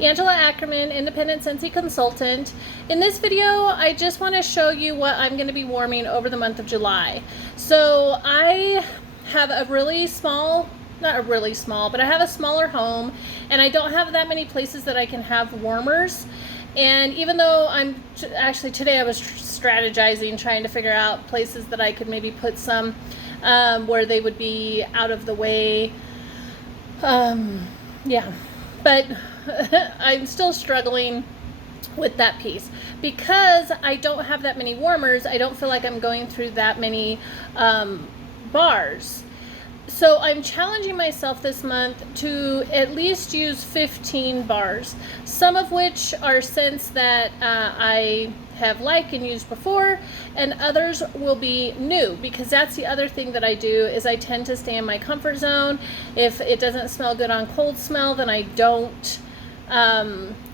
Angela Ackerman, independent Scentsy consultant. In this video, I just want to show you what I'm going to be warming over the month of July. So I have a really small, not a really small, but I have a smaller home, and I don't have that many places that I can have warmers. And even though actually today I was strategizing, trying to figure out places that I could maybe put some where they would be out of the way. Yeah, but I'm still struggling with that piece because I don't have that many warmers. I don't feel like I'm going through that many bars. So I'm challenging myself this month to at least use 15 bars, some of which are scents that I have liked and used before, and others will be new, because that's the other thing that I do is I tend to stay in my comfort zone. If it doesn't smell good on cold smell, then I don't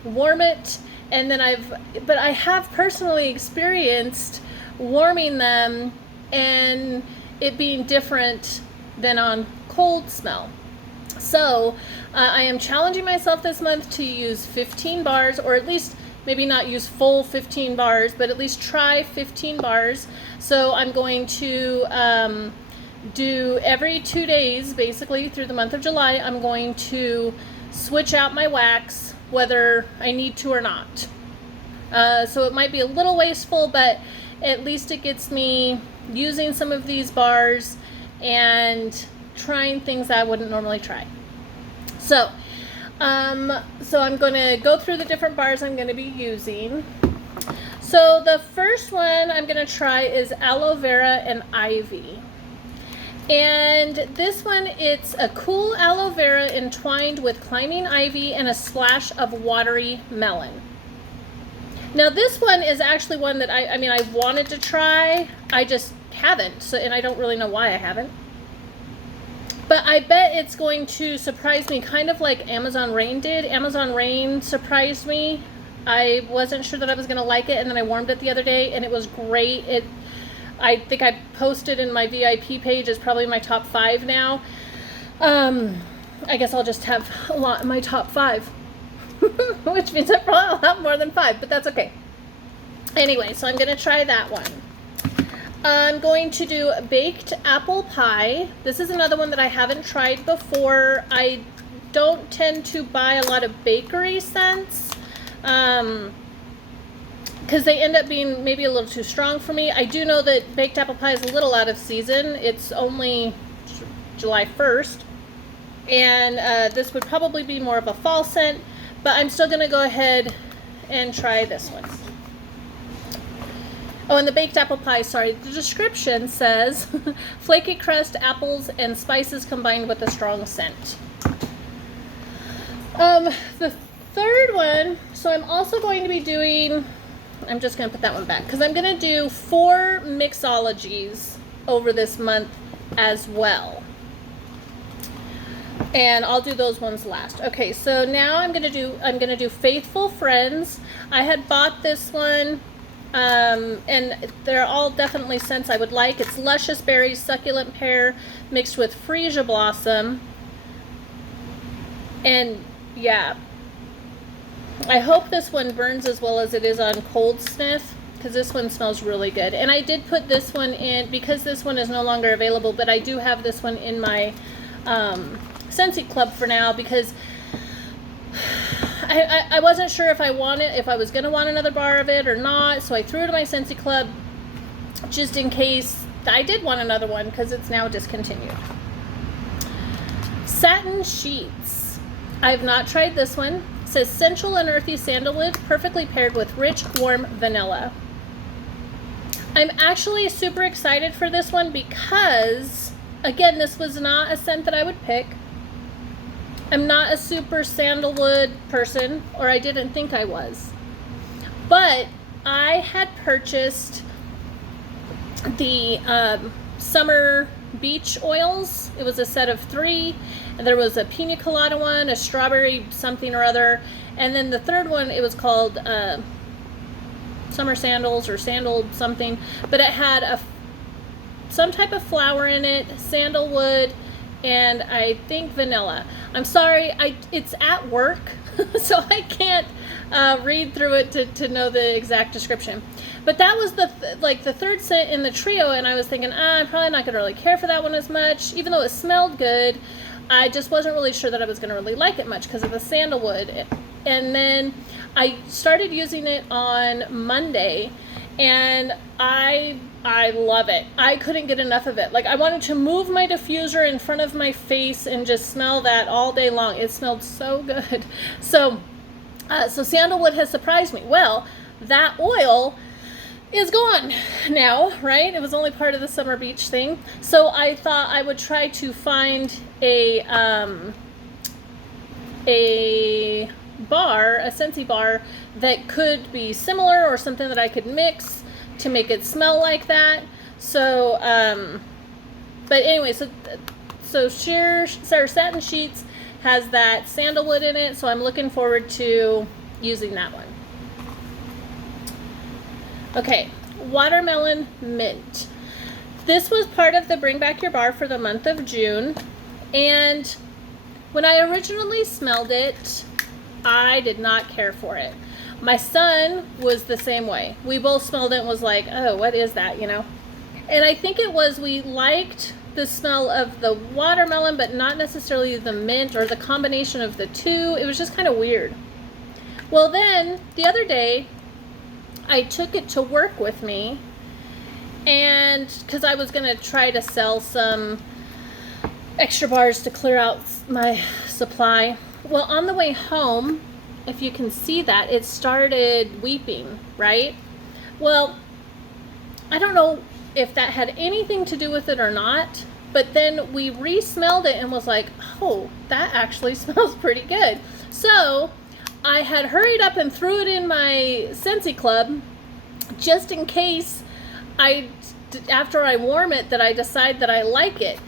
warm it. And then I have personally experienced warming them and it being different than on cold smell. So I am challenging myself this month to use 15 bars, or at least maybe not use full 15 bars, but at least try 15 bars. So I'm going to do every 2 days, basically through the month of July, I'm going to switch out my wax, whether I need to or not. So it might be a little wasteful, but at least it gets me using some of these bars and trying things I wouldn't normally try. So I'm going to go through the different bars I'm going to be using. So the first one I'm going to try is Aloe Vera and Ivy. And this one, it's a cool aloe vera entwined with climbing ivy and a splash of watery melon. Now this one is actually one that I mean, I've wanted to try, I just haven't, so, and I don't really know why I haven't. But I bet it's going to surprise me, kind of like Amazon Rain did. Amazon Rain surprised me. I wasn't sure that I was going to like it, and then I warmed it the other day, and it was great. I think I posted in my VIP page as probably my top 5 now. I guess I'll just have a lot in my top 5, which means I probably will have more than 5, but that's okay. Anyway, so I'm going to try that one. I'm going to do baked apple pie. This is another one that I haven't tried before. I don't tend to buy a lot of bakery scents because they end up being maybe a little too strong for me. I do know that baked apple pie is a little out of season. It's only July 1st, and this would probably be more of a fall scent, but I'm still going to go ahead and try this one. Oh, and the baked apple pie, sorry, the description says flaky crust, apples, and spices combined with a strong scent. The third one, so I'm also going to be doing, I'm just going to put that one back, because I'm going to do 4 mixologies over this month as well. And I'll do those ones last. Okay, so now I'm going to do Faithful Friends. I had bought this one. And they're all definitely scents I would like. It's luscious berries, succulent pear mixed with freesia blossom. And yeah, I hope this one burns as well as it is on cold sniff, because this one smells really good. And I did put this one in because this one is no longer available, but I do have this one in my Scentsy club for now, because I wasn't sure if I was going to want another bar of it or not, so I threw it in my Scentsy club just in case I did want another one, because it's now discontinued. Satin Sheets. I have not tried this one. It says sensual and earthy sandalwood, perfectly paired with rich, warm vanilla. I'm actually super excited for this one because, again, this was not a scent that I would pick. I'm not a super sandalwood person, or I didn't think I was. But I had purchased the summer beach oils. It was a set of 3. And there was a Pina Colada one, a strawberry something or other. And then the third one, it was called summer sandals or sandal something. But it had some type of flower in it, sandalwood, and I think vanilla. I'm sorry, it's at work, so I can't read through it to know the exact description. But that was the third scent in the trio, and I was thinking, I'm probably not going to really care for that one as much, even though it smelled good. I just wasn't really sure that I was going to really like it much because of the sandalwood. And then I started using it on Monday, and I love it. I couldn't get enough of it. Like, I wanted to move my diffuser in front of my face and just smell that all day long. It smelled so good. So sandalwood has surprised me. Well, that oil is gone now, right? It was only part of the summer beach thing. So I thought I would try to find a Scentsy bar that could be similar, or something that I could mix to make it smell like that. So, but anyway, so Satin Sheets has that sandalwood in it, so I'm looking forward to using that one. Okay, watermelon mint. This was part of the Bring Back Your Bar for the month of June, and when I originally smelled it, I did not care for it. My son was the same way. We both smelled it and was like, oh, what is that, you know? And I think it was, we liked the smell of the watermelon, but not necessarily the mint, or the combination of the two. It was just kind of weird. Well, then the other day, I took it to work with me, and because I was going to try to sell some extra bars to clear out my supply. Well, on the way home, if you can see that, it started weeping, right? Well, I don't know if that had anything to do with it or not, but then we re-smelled it and was like, oh, that actually smells pretty good. So I had hurried up and threw it in my Scentsy club, just in case after I warm it, that I decide that I like it.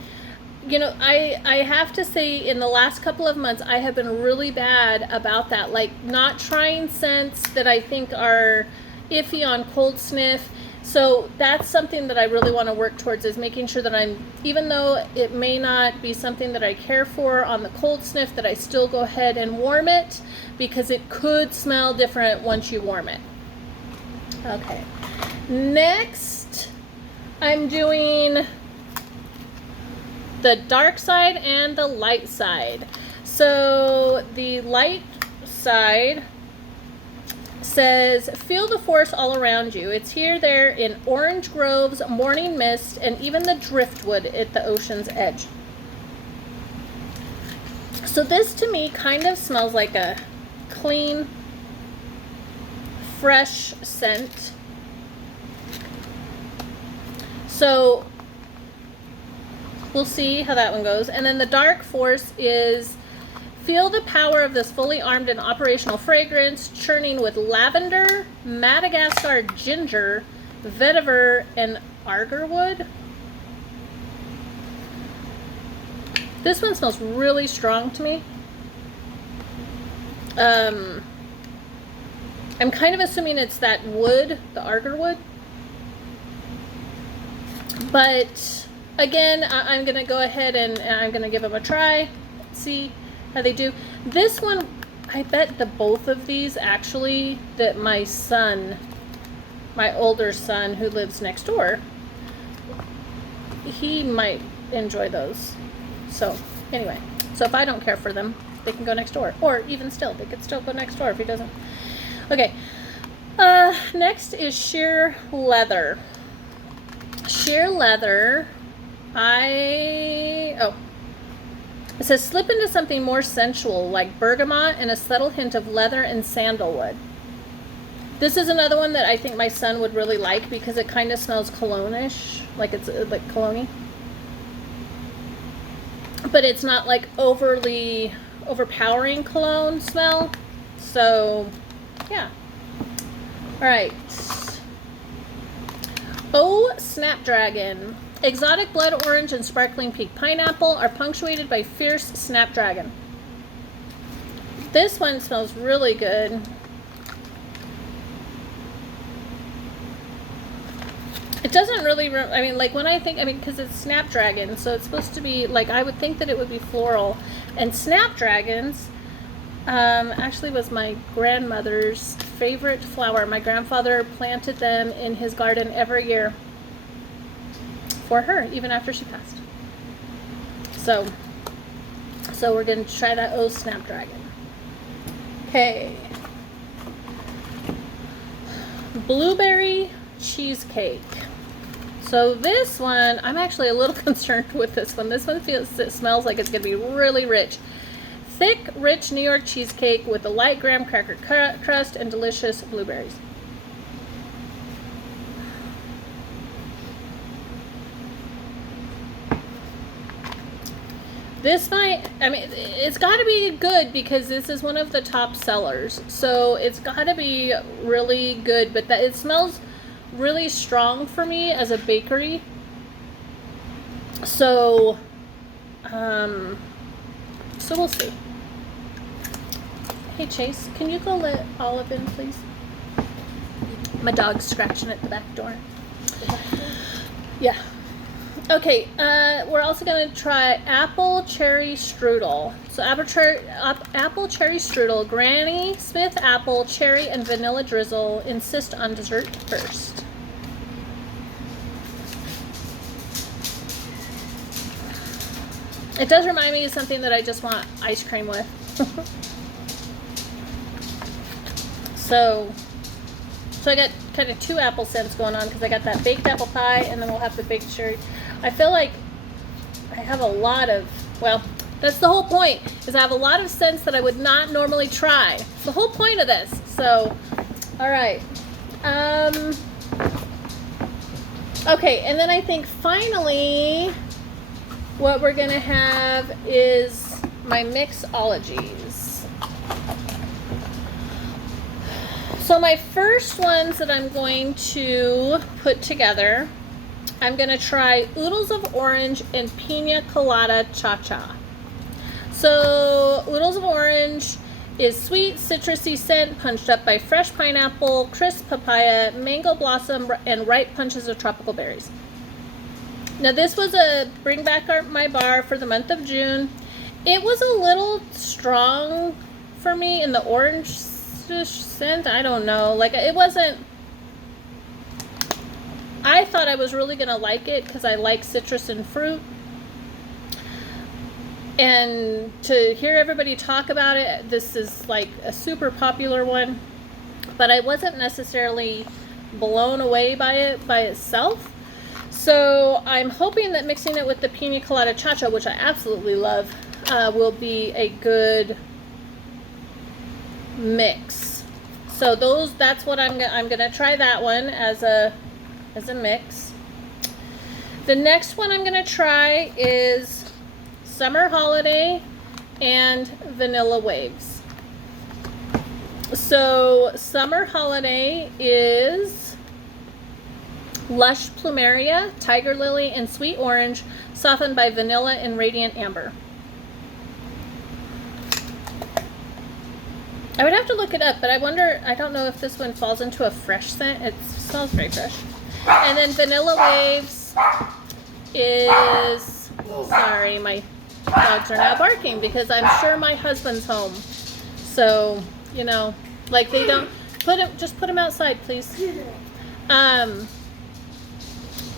You know, I have to say, in the last couple of months, I have been really bad about that. Like, not trying scents that I think are iffy on cold sniff. So that's something that I really want to work towards, is making sure that even though it may not be something that I care for on the cold sniff, that I still go ahead and warm it, because it could smell different once you warm it. Okay. Next, I'm doing the dark side and the light side. So the light side says, feel the force all around you. It's here, there, in orange groves, morning mist, and even the driftwood at the ocean's edge. So this to me kind of smells like a clean, fresh scent. So we'll see how that one goes. And then the dark force is, feel the power of this fully armed and operational fragrance, churning with lavender, Madagascar ginger, vetiver, and agarwood. This one smells really strong to me. I'm kind of assuming it's that wood, the agarwood. But again, I'm going to go ahead and I'm going to give them a try, see how they do. This one, I bet both of these actually, that my son, my older son who lives next door, he might enjoy those. So anyway, so if I don't care for them, they can go next door. Or even still, they could still go next door if he doesn't. Okay, next is sheer leather. Sheer leather, it says, slip into something more sensual, like bergamot and a subtle hint of leather and sandalwood. This is another one that I think my son would really like, because it kind of smells cologne-ish, like it's like cologne-y. But it's not like overpowering cologne smell. So, yeah. All right. Oh, Snapdragon. Exotic blood orange and sparkling pink pineapple are punctuated by fierce snapdragon. This one smells really good. It doesn't really, like when I think, because it's snapdragon, so it's supposed to be, like, I would think that it would be floral. And snapdragons actually was my grandmother's favorite flower. My grandfather planted them in his garden every year for her, even after she passed. So we're going to try that Snapdragon. Okay. Blueberry cheesecake. So this one, I'm actually a little concerned with this one. This one it smells like it's going to be really rich. Thick, rich New York cheesecake with a light graham cracker crust and delicious blueberries. This might, I mean, it's got to be good because this is one of the top sellers. So it's got to be really good, but it smells really strong for me as a bakery. So, so we'll see. Hey Chase, can you go let Olive in, please? My dog's scratching at the back door. Yeah. Okay, we're also going to try apple cherry strudel. So apple cherry strudel, Granny Smith apple, cherry, and vanilla drizzle. Insist on dessert first. It does remind me of something that I just want ice cream with. So I got kind of two apple scents going on because I got that baked apple pie and then we'll have the baked cherry. I feel like I have a lot of, well, that's the whole point, is I have a lot of scents that I would not normally try. It's the whole point of this. So, all right. Okay, and then I think finally what we're going to have is my mixologies. So my first ones that I'm going to put together, I'm going to try Oodles of Orange and Pina Colada Cha-Cha. So Oodles of Orange is sweet, citrusy scent punched up by fresh pineapple, crisp papaya, mango blossom, and ripe punches of tropical berries. Now this was a bring back my bar for the month of June. It was a little strong for me in the orange scent. I don't know. Like it wasn't... I thought I was really going to like it because I like citrus and fruit. And to hear everybody talk about it, this is like a super popular one. But I wasn't necessarily blown away by it by itself. So I'm hoping that mixing it with the Pina Colada Cha-Cha, which I absolutely love, will be a good mix. So that's what I'm going to try that one as a mix. The next one I'm going to try is Summer Holiday and Vanilla Waves. So Summer Holiday is Lush Plumeria, Tiger Lily, and Sweet Orange, softened by vanilla and radiant amber. I would have to look it up, but I wonder, I don't know if this one falls into a fresh scent. It smells very fresh. And then Vanilla Waves is, sorry, my dogs are now barking because I'm sure my husband's home. So, you know, like they don't, just put him outside, please.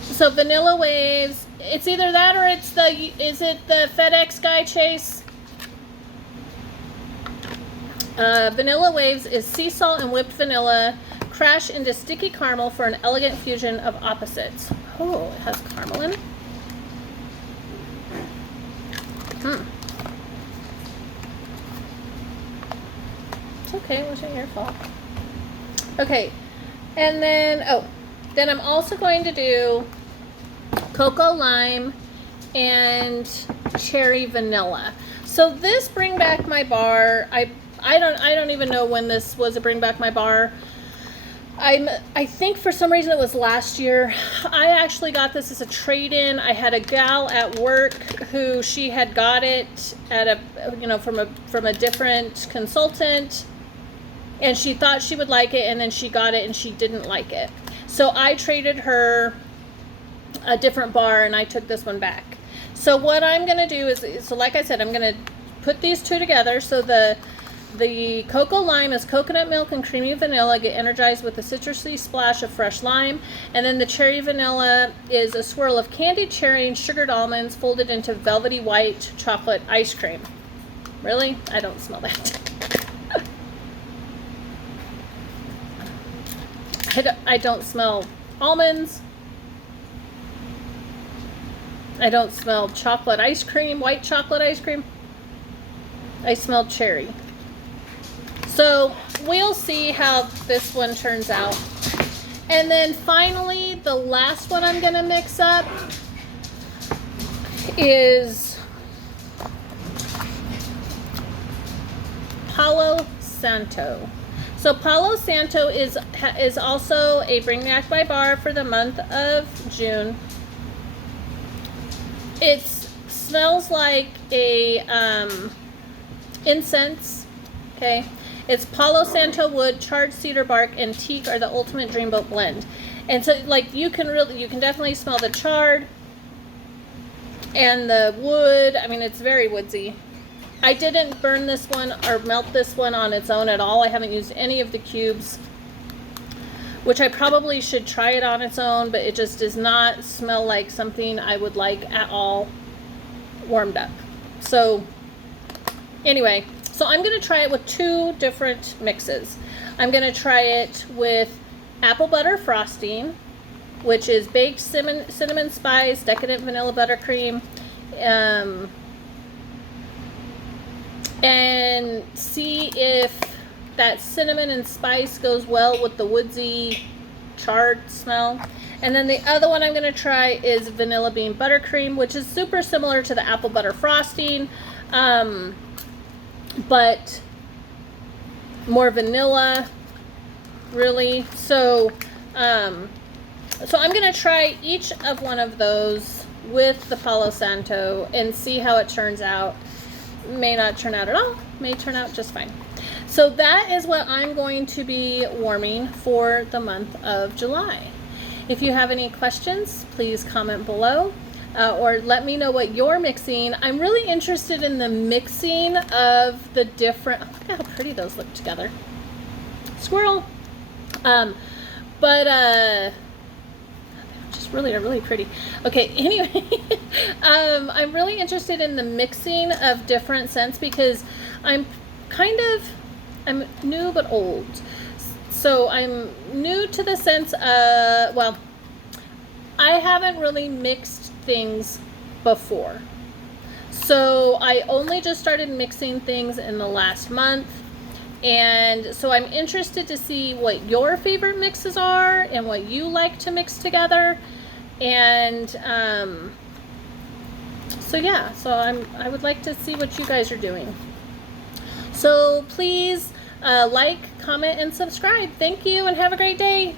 So Vanilla Waves, it's either that or is it the FedEx guy, Chase? Vanilla Waves is sea salt and whipped vanilla crashed into sticky caramel for an elegant fusion of opposites. Oh, it has caramel in it. It's okay, it wasn't your fault. Okay, and then, then I'm also going to do Cocoa Lime and Cherry Vanilla. So this Bring Back My Bar, I don't even know when this was a Bring Back My Bar. I think for some reason it was last year. I actually got this as a trade-in. I had a gal at work who she had got it at from a different consultant, and she thought she would like it, and then she got it and she didn't like it. So I traded her a different bar and I took this one back. So what I'm going to do is, so like I said, I'm going to put these two together. So the The Cocoa Lime is coconut milk and creamy vanilla. Get energized with a citrusy splash of fresh lime. And then the Cherry Vanilla is a swirl of candied cherry and sugared almonds folded into velvety white chocolate ice cream. Really? I don't smell that. I don't smell almonds. I don't smell chocolate ice cream, white chocolate ice cream. I smell cherry. So we'll see how this one turns out. And then finally, the last one I'm going to mix up is Palo Santo. So Palo Santo is also a Bring Back My Bar for the month of June. It smells like a incense. Okay. It's Palo Santo wood, charred cedar bark, and teak are the ultimate dreamboat blend. And so, like, you can definitely smell the charred and the wood. I mean, it's very woodsy. I didn't burn this one or melt this one on its own at all. I haven't used any of the cubes, which I probably should try it on its own, but it just does not smell like something I would like at all warmed up. So anyway, so I'm going to try it with two different mixes. I'm going to try it with apple butter frosting, which is baked cinnamon spice, decadent vanilla buttercream, and see if that cinnamon and spice goes well with the woodsy charred smell. And then the other one I'm going to try is vanilla bean buttercream, which is super similar to the apple butter frosting, but more vanilla, really. So I'm going to try each of one of those with the Palo Santo and see how it turns out. May not turn out at all, may turn out just fine. So that is what I'm going to be warming for the month of July. If you have any questions, please comment below. Or let me know what you're mixing. I'm really interested in the mixing of the different, oh, look how pretty those look together. Squirrel. Just really pretty. Okay, anyway, I'm really interested in the mixing of different scents because I'm new but old. So I'm new to the sense of, well, I haven't really mixed things before. So I only just started mixing things in the last month. And so I'm interested to see what your favorite mixes are and what you like to mix together. And so yeah, so I would like to see what you guys are doing. So please like, comment, and subscribe. Thank you and have a great day.